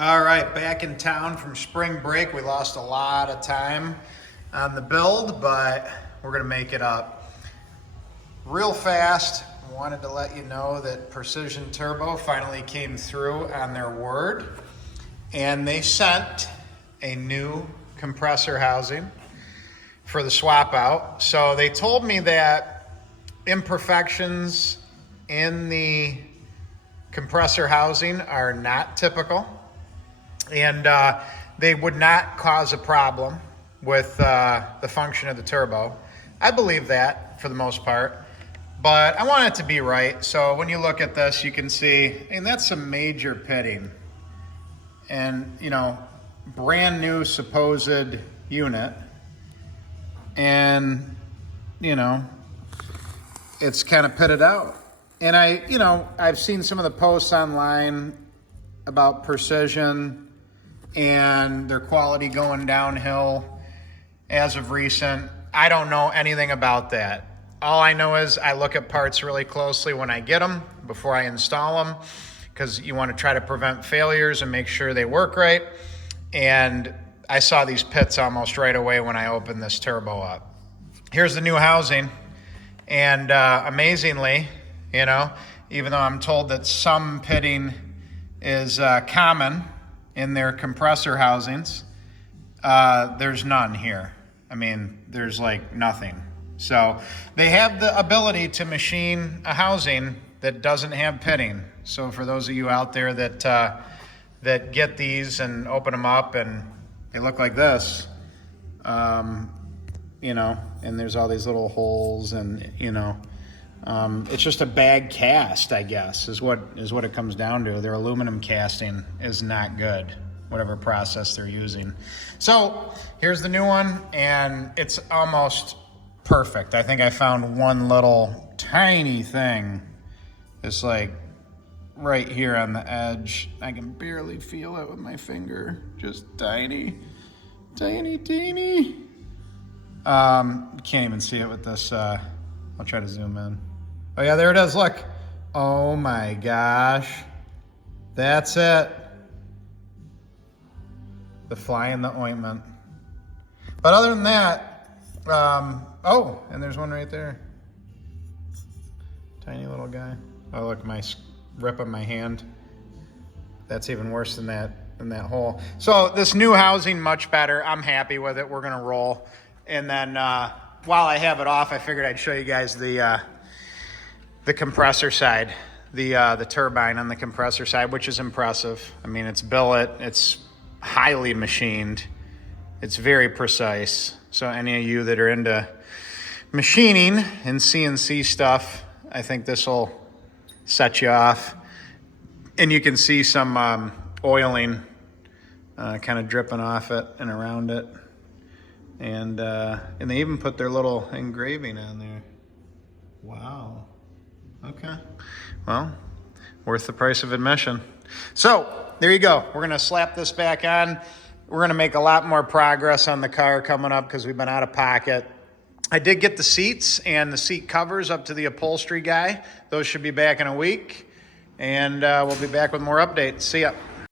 All right, back in town from spring break. We lost a lot of time on the build, but we're gonna make it up. Real fast, wanted to let you know that Precision Turbo finally came through on their word, and they sent a new compressor housing for the swap out. So they told me that imperfections in the compressor housing are not typical, and they would not cause a problem with the function of the turbo. I believe that for the most part, but I want it to be right. So when you look at this, you can see, and that's some major pitting, and brand new supposed unit, and it's kind of pitted out. And I've seen some of the posts online about Precision and their quality going downhill as of recent. I don't know anything about that. All I know is I look at parts really closely when I get them before I install them, because you want to try to prevent failures and make sure they work right. And I saw these pits almost right away when I opened this turbo up. Here's the new housing, and amazingly, even though I'm told that some pitting is common in their compressor housings, there's none here. I mean, there's like nothing. So they have the ability to machine a housing that doesn't have pitting. So for those of you out there that get these and open them up and they look like this, and there's all these little holes, and it's just a bag cast, I guess, is what it comes down to. Their aluminum casting is not good, whatever process they're using. So here's the new one, and it's almost perfect. I think I found one little tiny thing. It's like right here on the edge. I can barely feel it with my finger. Just tiny. Can't even see it with this. I'll try to zoom in. Oh yeah, there it is, look. Oh my gosh. That's it. The fly in the ointment. But other than that, oh, and there's one right there. Tiny little guy. Oh look, my rip on my hand. That's even worse than that hole. So this new housing, much better. I'm happy with it. We're gonna roll. And then while I have it off, I figured I'd show you guys the compressor side, the turbine on the compressor side, which is impressive. I mean, it's billet, it's highly machined, it's very precise. So any of you that are into machining and CNC stuff, I think this will set you off. And you can see some oiling kind of dripping off it and around it. And they even put their little engraving on there. Wow. Okay. Well, worth the price of admission. So there you go. We're gonna slap this back on. We're gonna make a lot more progress on the car coming up because we've been out of pocket. I did get the seats and the seat covers up to the upholstery guy. Those should be back in a week. And we'll be back with more updates. See ya.